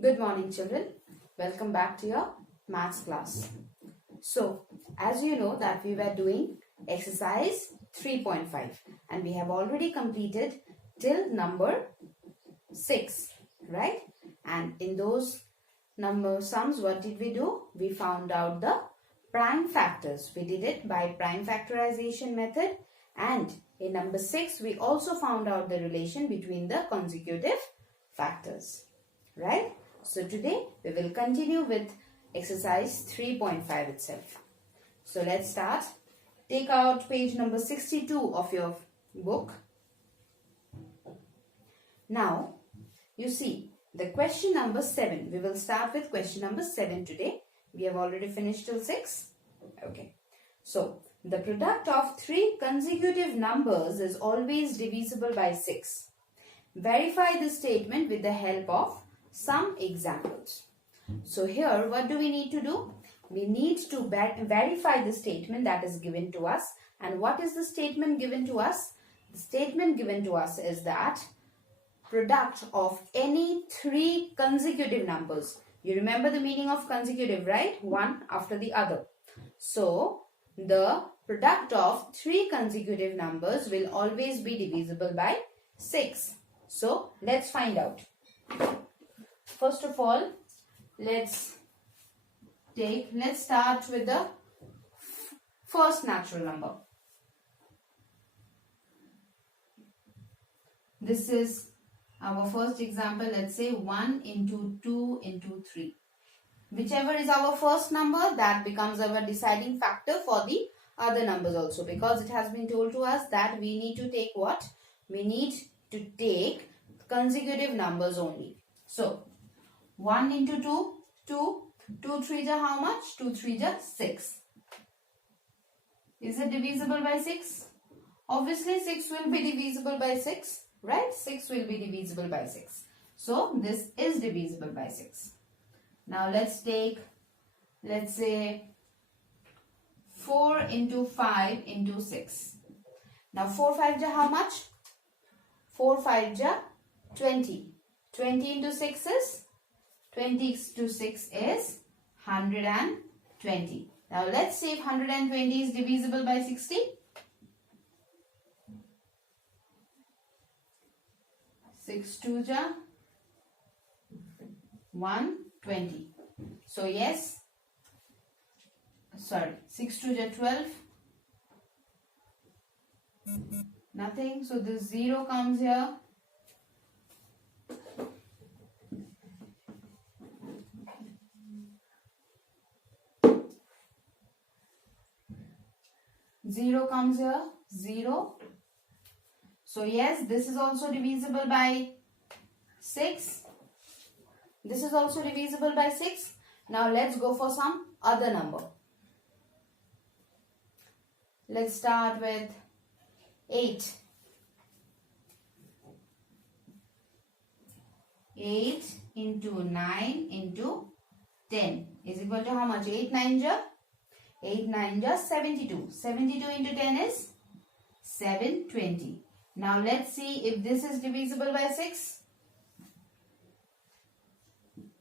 Good morning, children. Welcome back to your maths class. So, as you know that we were doing exercise 3.5 and we have already completed till number 6, right? And in those number sums, what did we do? We found out the prime factors. We did it by prime factorization method, and in number 6, we also found out the relation between the consecutive factors, right? So today we will continue with exercise 3.5 itself. So let's start. Take out page number 62 of your book. Now you see the question number 7. We will start with question number 7 today. We have already finished till 6. Okay. So the product of 3 consecutive numbers is always divisible by 6. Verify the statement with the help of some examples. So here what do we need to do? We need to verify the statement that is given to us. And what is the statement given to us? The statement given to us is that product of any 3 consecutive numbers. You remember the meaning of consecutive, right? One after the other. So the product of 3 consecutive numbers will always be divisible by 6. So let's find out. First of all, let's start with the first natural number. This is our first example. Let's say 1 into 2 into 3. Whichever is our first number, that becomes our deciding factor for the other numbers also, because it has been told to us that we need to take what? We need to take consecutive numbers only. So 1 into 2, 2. 2 3s are how much? 2 3s are 6. Is it divisible by 6? Obviously 6 will be divisible by 6, right? 6 will be divisible by 6. So this is divisible by 6. Now let's take, let's say 4 into 5 into 6. Now 4 5s are how much? 4 5s are 20. 20 into 6 is? 20 to 6 is 120. Now let's see if 120 is divisible by 60. 6 2s are 120. So yes, 6 2s are 12. Nothing. So this 0 comes here. Zero comes here, 0. So yes, this is also divisible by 6. This is also divisible by 6. Now let's go for some other number. Let's start with 8. 8 into 9 into 10 is equal to how much? 8 9s are? 8 9s are 72. 72 into 10 is 720. Now let's see if this is divisible by 6.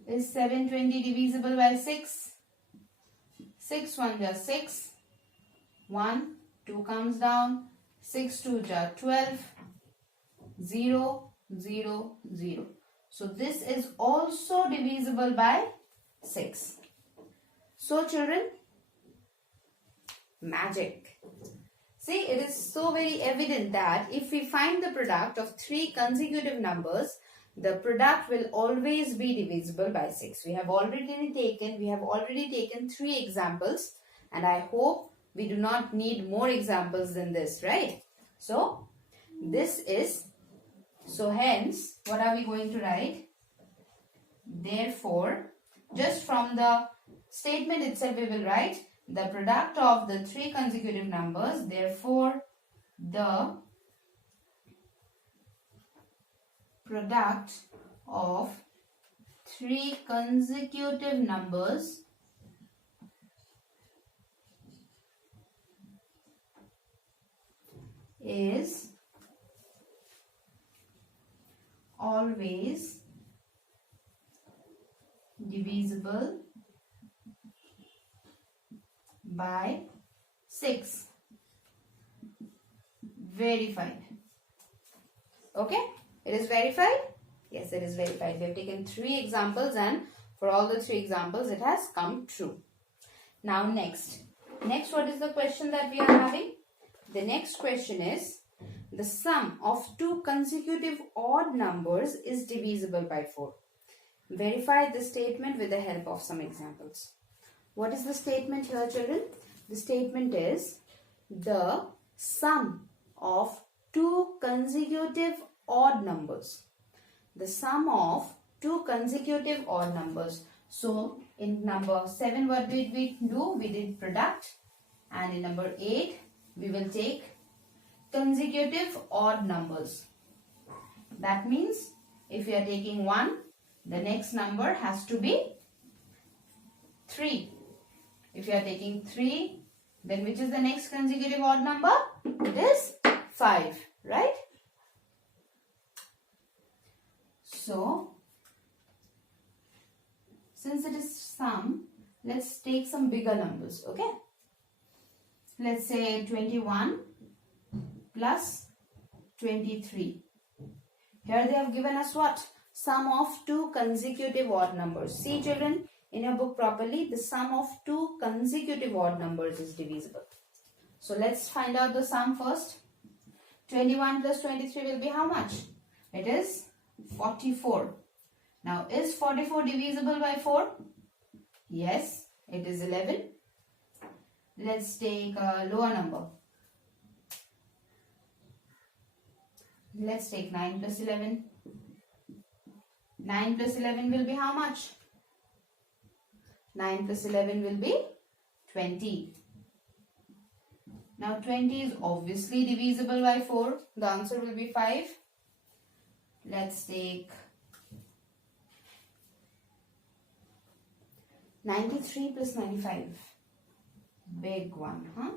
Is 720 divisible by 6? 6 1s are 6. 1, 2 comes down. 6 2s are 12. 0, 0, 0. So this is also divisible by 6. So children, magic. See, it is so very evident that if we find the product of 3 consecutive numbers, the product will always be divisible by 6. We have already taken 3 examples, and I hope we do not need more examples than this, right? So this is, so hence what are we going to write? Therefore, just from the statement itself we will write the product of the 3 consecutive numbers. Therefore, the product of 3 consecutive numbers is always divisible by 6. Verified. Okay, it is verified. Yes, it is verified. We have taken 3 examples and for all the 3 examples it has come true. Now next what is the question that we are having? The next question is the sum of 2 consecutive odd numbers is divisible by 4. Verify the statement with the help of some examples. What is the statement here, children? The statement is the sum of 2 consecutive odd numbers. The sum of 2 consecutive odd numbers. So in number 7 what did we do? We did product, and in number 8 we will take consecutive odd numbers. That means if we are taking 1, the next number has to be 3. If you are taking 3, then which is the next consecutive odd number? It is 5, right? So, since it is sum, let's take some bigger numbers, okay? Let's say 21 plus 23. Here they have given us what? Sum of 2 consecutive odd numbers. See children, in your book properly, the sum of 2 consecutive odd numbers is divisible. So let's find out the sum first. 21 plus 23 will be how much? It is 44. Now is 44 divisible by 4? Yes, it is 11. Let's take a lower number. Let's take 9 plus 11. 9 plus 11 will be how much? 9 plus 11 will be 20. Now 20 is obviously divisible by 4. The answer will be 5. Let's take 93 plus 95. Big one, huh?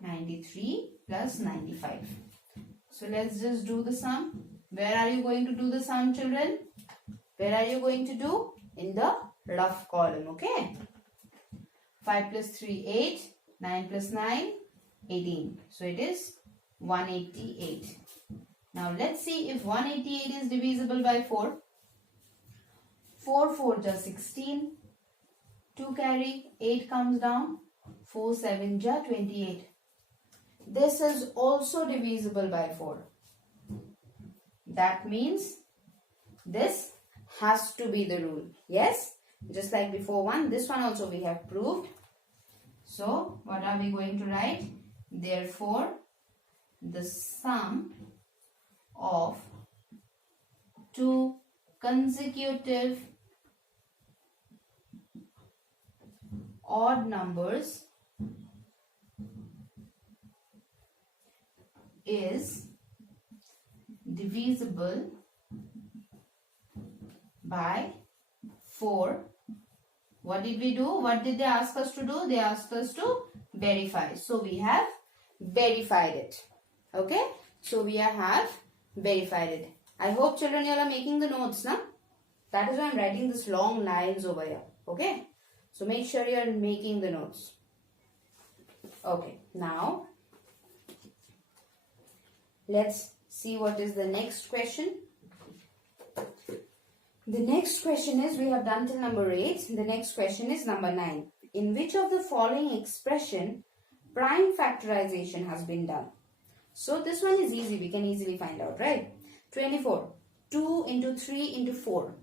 93 plus 95. So let's just do the sum. Where are you going to do the sum, children? Where are you going to do? In the rough column, okay? 5 plus 3, 8. 9 plus 9, 18. So it is 188. Now let's see if 188 is divisible by 4. 4 4 just 16. 2 carry, 8 comes down. 4 7 ja 28. This is also divisible by 4. That means this has to be the rule. Yes? Just like before one, this one also we have proved. So, what are we going to write? Therefore, the sum of 2 consecutive odd numbers is divisible by 4. What did we do? What did they ask us to do? They asked us to verify. So we have verified it. Okay? So we have verified it. I hope children you all are making the notes, na? That is why I am writing this long lines over here. Okay? So make sure you are making the notes. Okay. Now, let's see what is the next question. The next question is, we have done till number 8. The next question is number 9. In which of the following expression prime factorization has been done? So this one is easy. We can easily find out, right? 24. 2 into 3 into 4.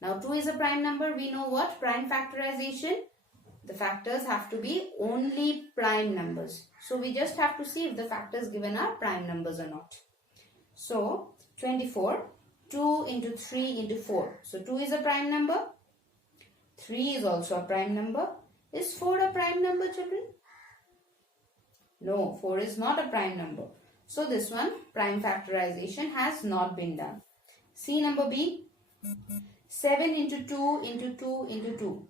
Now 2 is a prime number. We know what? Prime factorization. The factors have to be only prime numbers. So we just have to see if the factors given are prime numbers or not. So 24. 2 into 3 into 4. So 2 is a prime number. 3 is also a prime number. Is 4 a prime number, children? No, 4 is not a prime number. So this one, prime factorization has not been done. See number B. 7 into 2 into 2 into 2.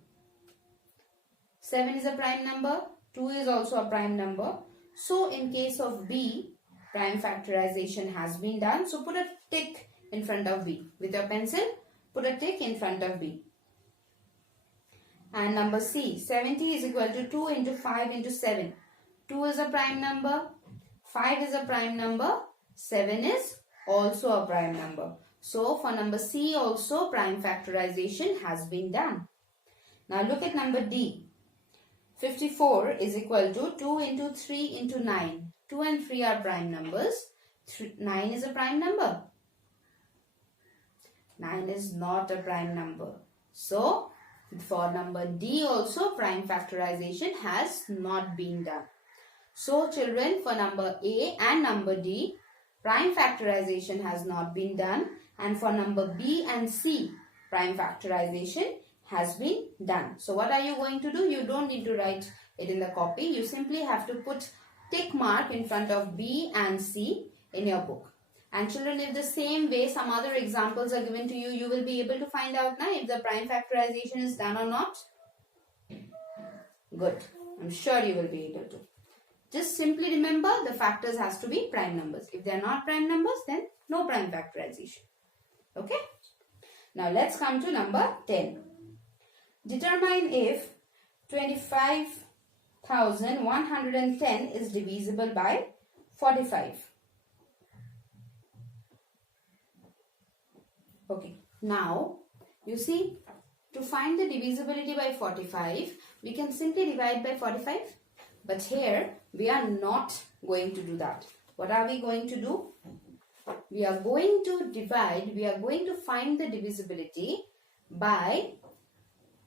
7 is a prime number. 2 is also a prime number. So in case of B, prime factorization has been done. So put a tick in front of B. With your pencil, put a tick in front of B. And number C, 70 is equal to 2 into 5 into 7. 2 is a prime number, 5 is a prime number, 7 is also a prime number. So for number C also prime factorization has been done. Now look at number D. 54 is equal to 2 into 3 into 9. 2 and 3 are prime numbers. 9 is a prime number. 9 is not a prime number. So for number D also prime factorization has not been done. So children, for number A and number D, prime factorization has not been done, and for number B and C, prime factorization has been done. So what are you going to do? You don't need to write it in the copy. You simply have to put tick mark in front of B and C in your book. And children, if the same way some other examples are given to you, you will be able to find out now if the prime factorization is done or not. Good. I'm sure you will be able to. Just simply remember the factors has to be prime numbers. If they are not prime numbers, then no prime factorization. Okay. Now let's come to number 10. Determine if 25,110 is divisible by 45. Okay, now you see, to find the divisibility by 45, we can simply divide by 45. But here we are not going to do that. What are we going to do? We are going to divide, we are going to find the divisibility by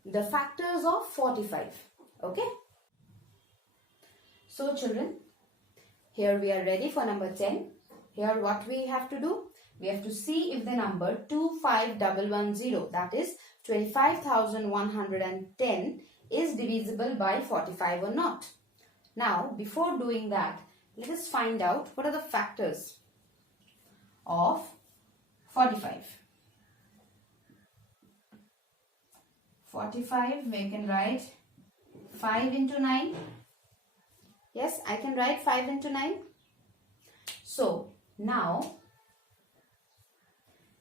the factors of 45. Okay? So children, here we are ready for number 10. Here what we have to do? We have to see if the number 25110, that is 25,110, is divisible by 45 or not. Now, before doing that, let us find out what are the factors of 45. 45, we can write 5 into 9. Yes, I can write 5 into 9. So, now,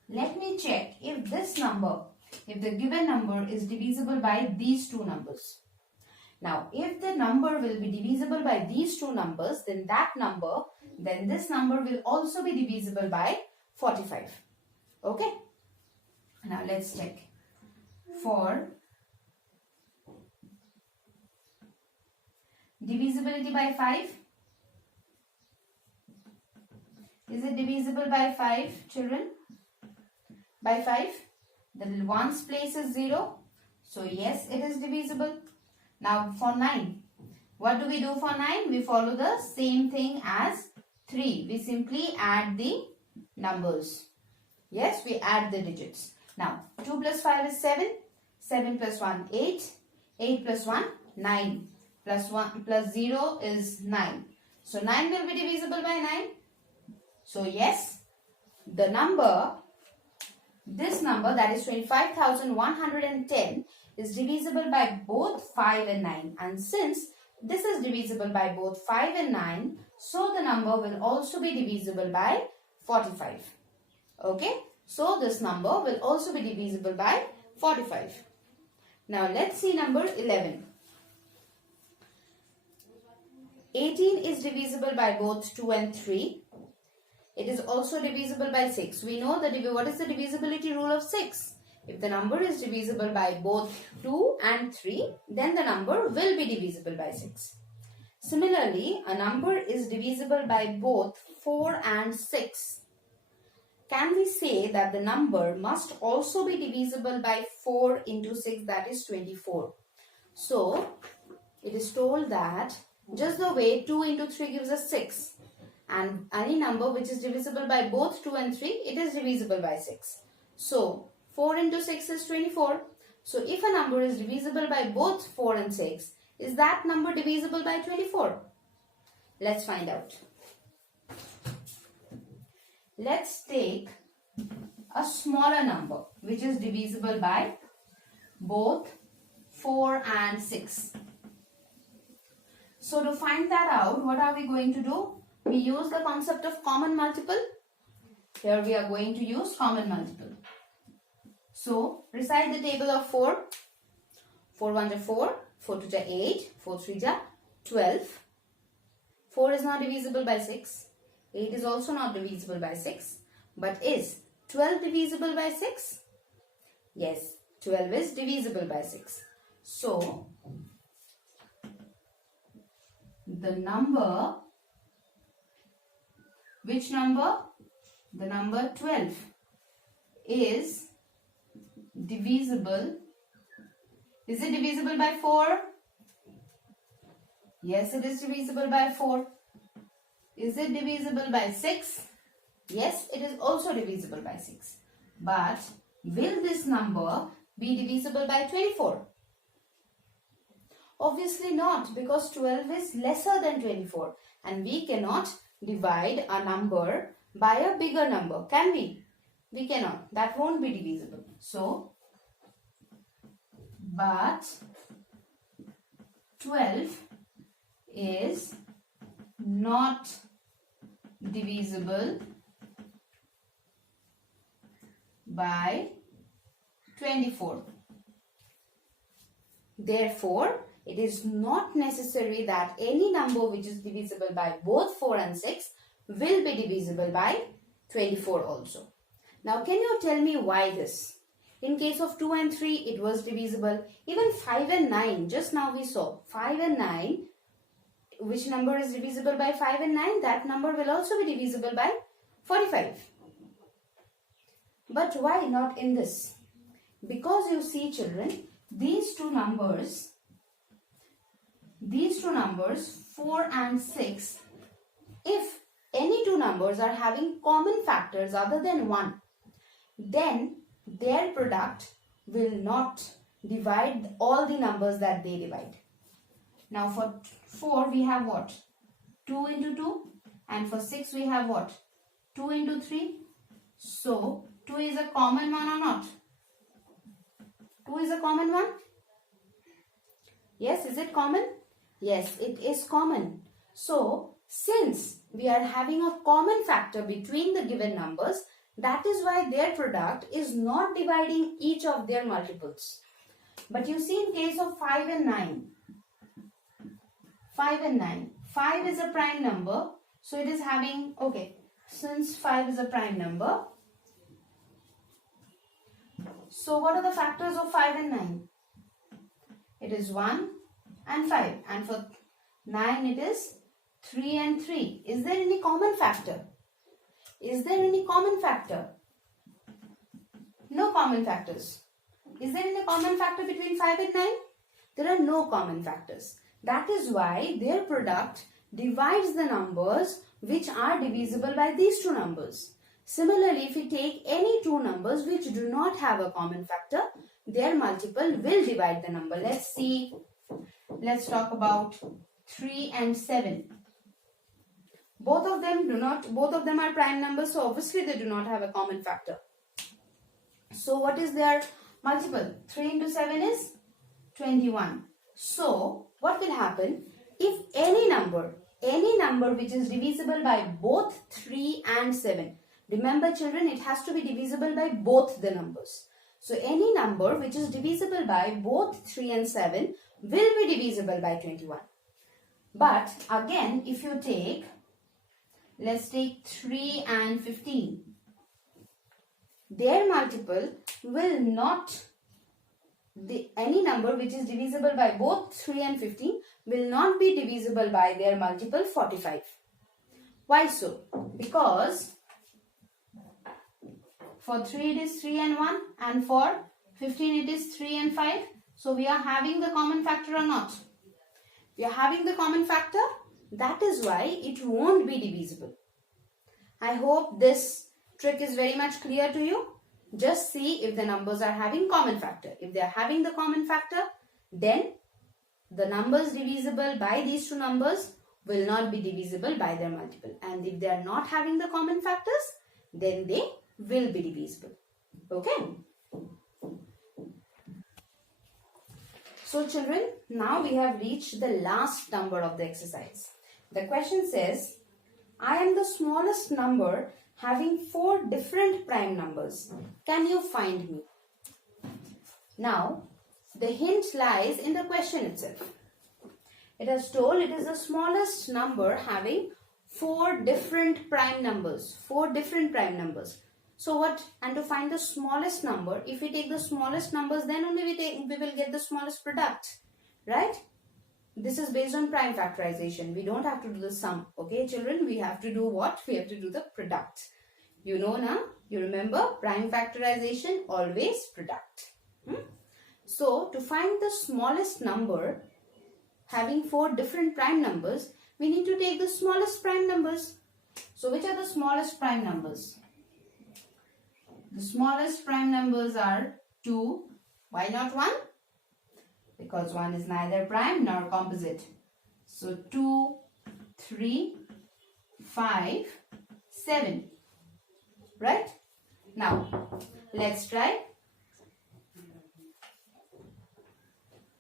let me check if this number, if the given number is divisible by these two numbers. Now, if the number will be divisible by these two numbers, then this number will also be divisible by 45. Okay? Now, let's check. For divisibility by 5, is it divisible by 5, children? By 5, the ones place is 0. So, yes, it is divisible. Now, for 9, what do we do for 9? We follow the same thing as 3. We simply add the numbers. Yes, we add the digits. Now, 2 plus 5 is 7. 7 plus 1, 8. 8 plus 1, 9. Plus 1 plus 0 is 9. So, 9 will be divisible by 9. So, yes, the number, this number, that is 25,110, is divisible by both 5 and 9. And since this is divisible by both 5 and 9, so the number will also be divisible by 45. Okay? So this number will also be divisible by 45. Now let's see number 11. 18 is divisible by both 2 and 3. It is also divisible by 6. We know that what is the divisibility rule of 6? If the number is divisible by both 2 and 3, then the number will be divisible by 6. Similarly, a number is divisible by both 4 and 6. Can we say that the number must also be divisible by 4 into 6, that is 24? So, it is told that just the way 2 into 3 gives us 6. And any number which is divisible by both 2 and 3, it is divisible by 6. So, 4 into 6 is 24. So, if a number is divisible by both 4 and 6, is that number divisible by 24? Let's find out. Let's take a smaller number which is divisible by both 4 and 6. So, to find that out, what are we going to do? We use the concept of common multiple. Here we are going to use common multiple. So, recite the table of 4. 4 1 ja 4, 4 2 ja 8, 4 3 ja 12. 4 is not divisible by 6. 8 is also not divisible by 6. But is 12 divisible by 6? Yes, 12 is divisible by 6. So, the number, which number? The number 12 is divisible. Is it divisible by 4? Yes, it is divisible by 4. Is it divisible by 6? Yes, it is also divisible by 6. But will this number be divisible by 24? Obviously not, because 12 is lesser than 24 and we cannot divide a number by a bigger number, can we? We cannot. That won't be divisible. So, but 12 is not divisible by 24. Therefore, it is not necessary that any number which is divisible by both 4 and 6 will be divisible by 24 also. Now, can you tell me why this? In case of 2 and 3, it was divisible. Even 5 and 9, just now we saw 5 and 9. Which number is divisible by 5 and 9? That number will also be divisible by 45. But why not in this? Because you see, children, these two numbers 4 and 6, if any two numbers are having common factors other than 1, then their product will not divide all the numbers that they divide. Now for 4 we have what? 2 into 2, and for 6 we have what? 2 into 3. So 2 is a common one or not? 2 is a common one? Yes, is it common? Yes, it is common. So, since we are having a common factor between the given numbers, that is why their product is not dividing each of their multiples. But you see, in case of 5 and 9, 5 is a prime number. So, it is having, okay, since 5 is a prime number, so what are the factors of 5 and 9? It is 1 and 5, and for 9 it is 3 and 3. Is there any common factor? Is there any common factor? No common factors. Is there any common factor between 5 and 9? There are no common factors. That is why their product divides the numbers which are divisible by these two numbers. Similarly, if we take any two numbers which do not have a common factor, their multiple will divide the number. Let's see. Let's talk about 3 and 7. Both of them are prime numbers, so obviously they do not have a common factor. So what is their multiple? 3 into 7 is 21. So what will happen if any number which is divisible by both 3 and 7. Remember, children, it has to be divisible by both the numbers. So any number which is divisible by both 3 and 7 will be divisible by 21. But again, if you take, let's take 3 and 15. Their multiple will not, any number which is divisible by both 3 and 15 will not be divisible by their multiple 45. Why so? Because for 3 it is 3 and 1, and for 15 it is 3 and 5. So we are having the common factor or not? We are having the common factor. That is why it won't be divisible. I hope this trick is very much clear to you. Just see if the numbers are having common factor. If they are having the common factor, then the numbers divisible by these two numbers will not be divisible by their multiple. And if they are not having the common factors, then they will be divisible. Okay? So children, now we have reached the last number of the exercise. The question says, I am the smallest number having 4 different prime numbers. Can you find me? Now, The hint lies in the question itself. It has told it is the smallest number having 4 different prime numbers. 4 different prime numbers. So what? And to find the smallest number, if we take the smallest numbers, then only we will get the smallest product. Right? This is based on prime factorization. We don't have to do the sum. Okay, children? We have to do what? We have to do the product. You know now? You remember? Prime factorization, always product. So, to find the smallest number having 4 different prime numbers, we need to take the smallest prime numbers. So, which are the smallest prime numbers? The smallest prime numbers are 2. Why not 1? Because 1 is neither prime nor composite. So, 2, 3, 5, 7. Right? Now, let's try.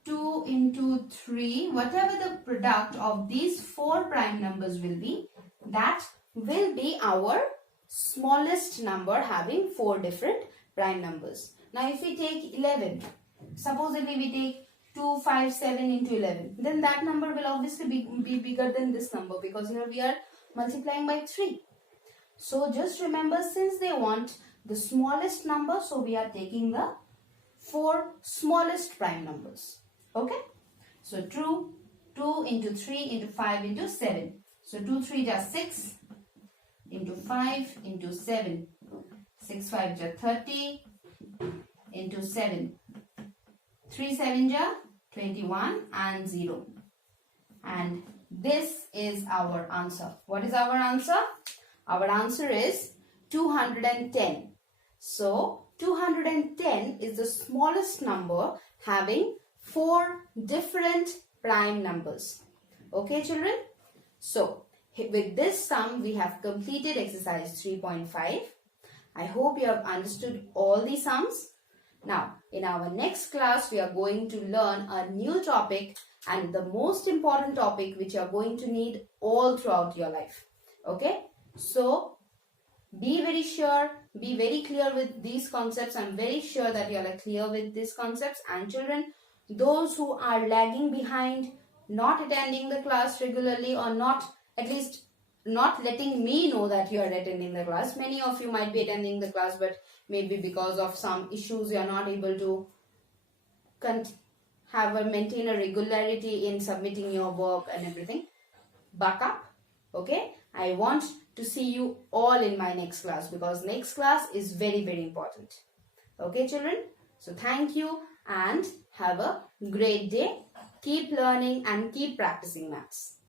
2 into 3, whatever the product of these 4 prime numbers will be, that will be our smallest number having 4 different prime numbers. Now, if we take 11, supposedly we take 2, 5, 7 into 11, then that number will obviously be bigger than this number, because here we are multiplying by 3. So, just remember, since they want the smallest number, so we are taking the 4 smallest prime numbers. Okay? So, 2 into 3 into 5 into 7. So, 2 3 are 6 into 5 into 7. 6 5 are 30 into 7. 3 7 are 21 and 0. And this is our answer. What is our answer? Our answer is 210. So, 210 is the smallest number having 4 different prime numbers. Okay, children? So, with this sum, we have completed exercise 3.5. I hope you have understood all the sums. Now, in our next class, we are going to learn a new topic, and the most important topic which you are going to need all throughout your life. Okay? So, be very sure, be very clear with these concepts. I am very sure that you are clear with these concepts. And children, those who are lagging behind, not attending the class regularly, or at least not letting me know that you are attending the class. Many of you might be attending the class, but maybe because of some issues you are not able to maintain a regularity in submitting your work and everything. Back up. Okay? I want to see you all in my next class, because next class is very, very important. Okay, children? So, thank you and have a great day. Keep learning and keep practicing maths.